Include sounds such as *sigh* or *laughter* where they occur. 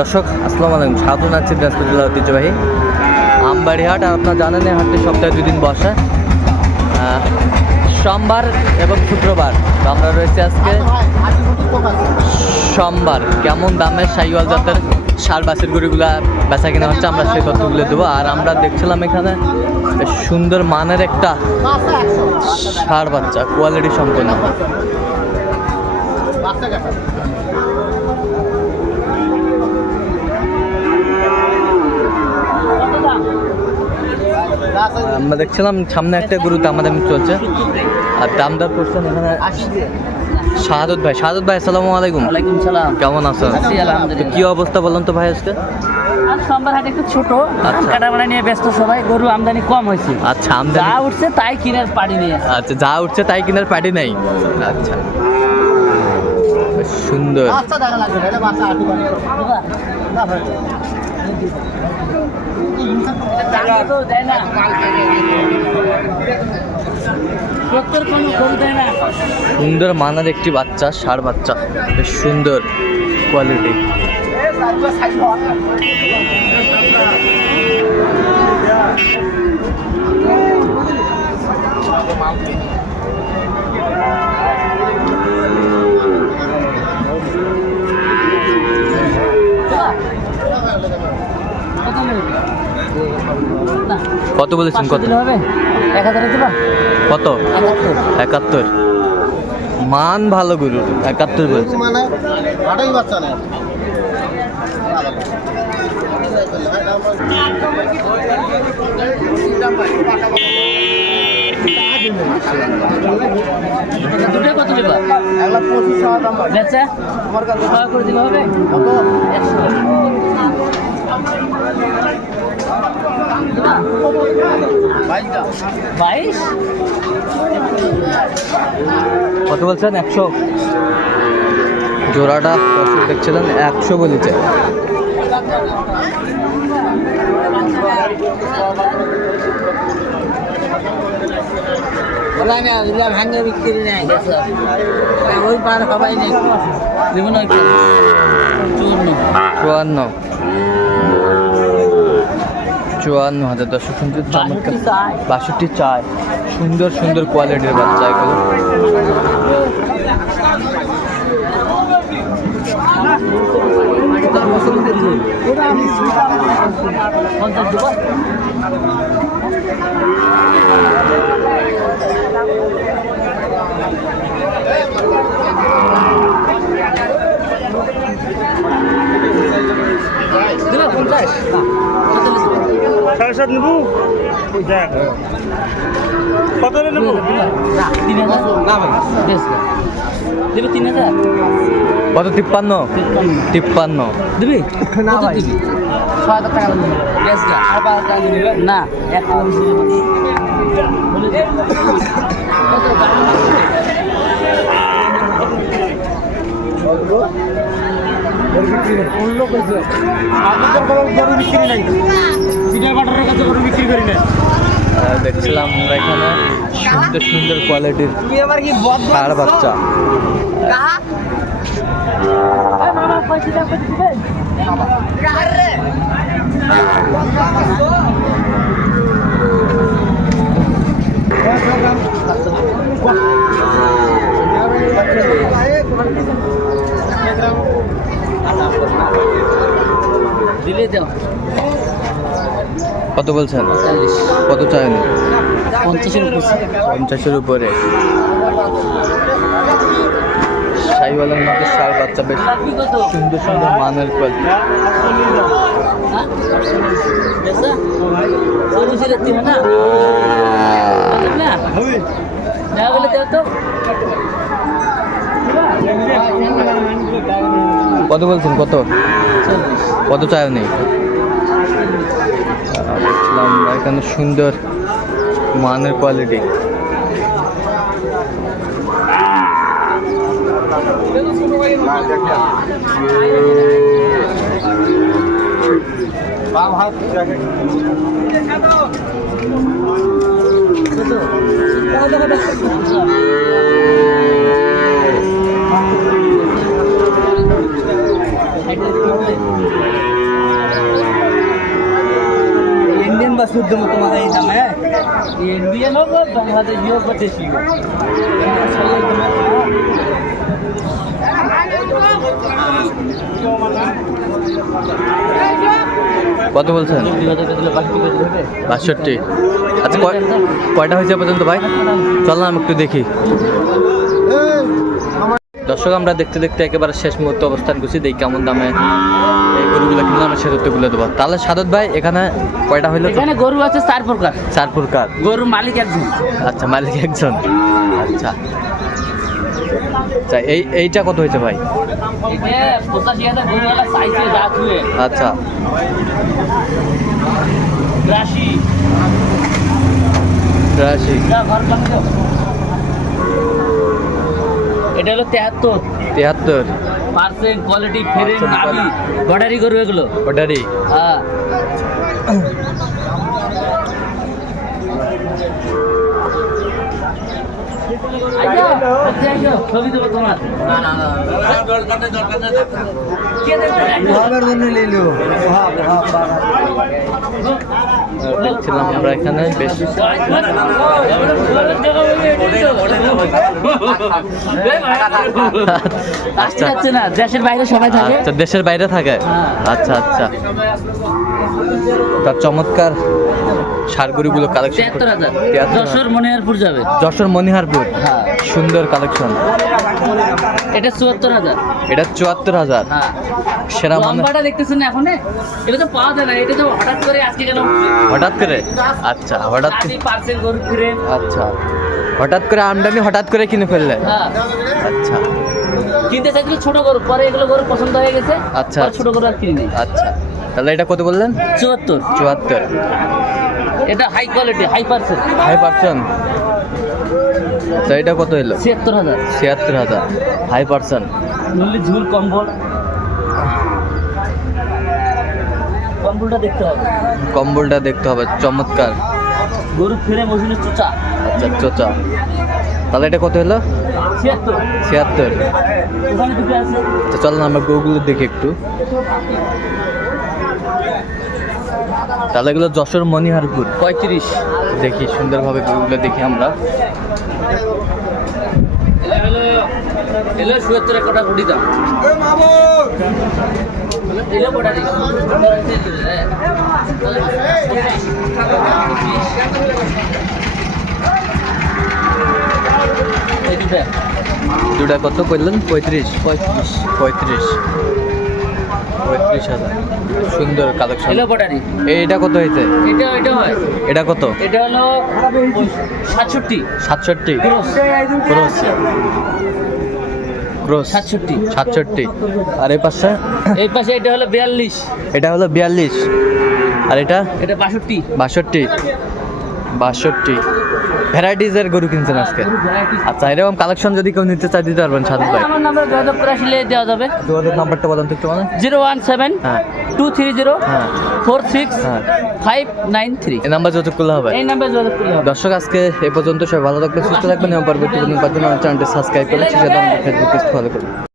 দর্শক, আসসালামু আলাইকুম। স্বাগত জানাচ্ছি দিনাজপুর জেলার ঐতিহ্যবাহী আমবাড়ি হাট আপনারা জানেন এই হাটটি সপ্তাহে দুই দিন বসে। সোমবার এবং শুক্রবার তো আমরা রয়েছে আজকে সোমবার। কেমন দামের সাইওয়াল জাতের সার বাসের গরুগুলা বেচা কিনা হচ্ছে আমরা সেই তথ্যগুলো দেবো। আর আমরা দেখছিলাম এখানে সুন্দর মানের একটা সার বাচ্চা, কোয়ালিটি সম্পন্ন। আমরা দেখছিলাম সামনে একটা গরু দামাদামি চলছে। আর দাম দর করছেন এখানে শাহাদত ভাই। শাহাদত ভাই আসসালামু আলাইকুম। ওয়ালাইকুম সালাম। কেমন আছো আলহামদুলিল্লাহ। কি অবস্থা বলুন তো ভাই আজকে? সোমবার হাট একটু ছোট। আচ্ছা। নিয়ে ব্যস্ত সবাই গরু আমদানি কম হয়েছে। আচ্ছা যা উঠছে তাই কিনার পাড়ি নিয়ে আচ্ছা যা উঠছে তাই কিনার নাই। আচ্ছা। সুন্দর। সুন্দর মানার একটি বাচ্চা সার বাচ্চা। বেশ সুন্দর কোয়ালিটি বলেছেন কত? এক হাজারে কত? একাত্তর। মান ভালো গুরু একাত্তর বলছে মানে আটাই বাচ্চা নেই দুটো কত দিবা? এক লাখ পঁচিশ টাকা দাম বেচা? আমার কাছে করে দিলে হবে? কত? একশো। বাইশ? কত বলছেন? একশো। জোড়াটা দর্শক দেখছিলেন একশো বলেছে ভাঙে বিক্রি নেই ওই পার সবাই নেই। চুয়ান্ন। চুয়ান্ন হাজার দর্শক সুন্দর চমৎকার। বাষট্টি চায় সুন্দর সুন্দর কোয়ালিটির বাচ্চা এগুলো। পঞ্চাশ দেবে পঞ্চাশ? সাড়ে সাত নেব? দেখ। কত নেব? তিন হাজার। না ভাই। দেবে তিন হাজার। কত তিপ্পান্ন? তিপ্পান্ন। দিবি? না ভাই। দিবি? ছ হাজার টাকা দিবি বেশ আর পাঁচ হাজার টাকা দিবি। না এক *laughs* *laughs* টাকা বেশি দিবি বলে দে। কত দাম? গরু বিক্রি নাই। সিটার বাটারের কাছে গরু বিক্রি করি না দেখছিলাম আমরা এখানে সুন্দর সুন্দর কোয়ালিটির ষাড় বাচ্চা। এই মামা পয়সা দাও কত দিবে দিলে কত বলছেন? কত চাইনি? পঞ্চাশের উপর। পঞ্চাশের উপরে। সাইওয়ালের মধ্যে সার বাচ্চা বেশ সুন্দর সুন্দর মানের কোয়ালিটি না না বলে দেও তো। কত বলছেন? কত? কত চায় নেই? এখানে সুন্দর মানের কোয়ালিটি কত বলছেন? বাষট্টি। আচ্ছা কয়- কয়টা হয়েছে পর্যন্ত ভাই? চললাম একটু দেখি। দর্শক আমরা দেখতে দেখতে একেবারে শেষ মুহূর্তে অবস্থান করছি। দেখি কেমন দামে এই গরুগুলো কিনলে আমরা সেতুতে তুলে দেবো। তাহলে সাদত ভাই এখানে কয়টা হইল এখানে গরু আছে চার প্রকার চার প্রকার গরুর মালিক একজন। আচ্ছা মালিক একজন। আচ্ছা। আচ্ছা এই এইটা কত হয়েছে ভাই? আচ্ছা। রাশি। যাও। এটা হলো তেহাত্তর। তেহাত্তর। পার্সেন্ট কোয়ালিটি ফেরেন নাবি গডারি গরু এগুলো? ওটারই হ্যাঁ আইজো, আজকে আইজো, ছবি দেবো তোমার কে দেখবে? দেখছিলাম আমরা এখানে বেশ। আসতে না দেশের বাইরে সবাই থাকে। আচ্ছা দেশের বাইরে থাকে? হ্যাঁ। আচ্ছা আচ্ছা। তার চমৎকার সারগুড়িগুলো কালেকশন তিয়াত্তর হাজার। যশোর মনিহারপুর যাবে। যশোর মনিহারপুর হ্যাঁ। সুন্দর কালেকশন এটা চুয়াত্তর হাজার। এটা চুয়াত্তর হাজার। হ্যাঁ। সেরা লম্বাটা দেখতেছেন এখন? এটা তো পাওয়া যায় না। এটা তো হঠাৎ করে আজকে কেন হঠাৎ করে? আচ্ছা হঠাৎ করে- পার্সেল ফিরে আচ্ছা। হঠাৎ করে আমদানি হঠাৎ করে কিনে ফেললেন? হ্যাঁ। আচ্ছা। কিনতে চাইছিল ছোট গরু পরে এগুলো গরু পছন্দ হয়ে গেছে আচ্ছা, আচ্ছা। ছোট গরু আর কিনি আচ্ছা। তাহলে এটা কত বললেন? চুয়াত্তর। চুয়াত্তর। এটা high quality high parcel high person এটা কত এলো ছিয়াত্তর হাজার। ছিয়াত্তর হাজার। হাই পার্সন নুলি ঝুল কম্বল। কম্বলটা দেখতে হবে। কম্বলটা দেখতে হবে চমৎকার। গরু ফিরে মজুনের চুচা আচ্ছা চোচা তাহলে এটা কত হলো ছিয়াত্তর। ছিয়াত্তর। তো চলো না আমরা গরুগুলো দেখি একটু। তাহলে এগুলো যশোর মনিহারপুর পঁয়ত্রিশ। দেখি সুন্দরভাবে গরুগুলো দেখি আমরা। এলো কোটি দাম। দুটা। কত বললেন পঁয়ত্রিশ। পঁয়ত্রিশ। পঁয়ত্রিশ। পঁয়ত্রিশ হাজার। সুন্দর কালেকশন এইটা কত হয়েছে এটা এটা হয়। এটা কত? এটা হলো সাতষট্টি। সাতষট্টি। ক্রস ক্রোস ক্রোস সাতষট্টি। সাতষট্টি। আর এই পাশে? এই পাশে এটা হলো বিয়াল্লিশ। এটা হলো বিয়াল্লিশ। আর এটা? এটা বাষট্টি। বাষট্টি। বাষট্টি। ভ্যারাইটিজের গরু কিনছেন আজকে। আচ্ছা এরকম কালেকশন যদি কেউ নিতে চাই দিতে পারবেন সাধু ভাই। আমার নাম্বার যোগাযোগ করে আসলে দেওয়া যাবে। যোগাযোগ নাম্বারটা বলেন তো একটু মানে জিরো ওয়ান সেভেন হ্যাঁ। টু থ্রি জিরো হ্যাঁ। ফোর সিক্স হ্যাঁ। Five nine three. এই নাম্বার যোগাযোগ করলে হবে। এই নাম্বারে যোগাযোগ করলে হবে। দর্শক আজকে এই পর্যন্ত সবাই ভালো থাকবেন সুস্থ থাকবেন এবং পরবর্তী চ্যানেলটি সাবস্ক্রাইব সাথে আমাদের ফেসবুক পেজ ফলো করবেন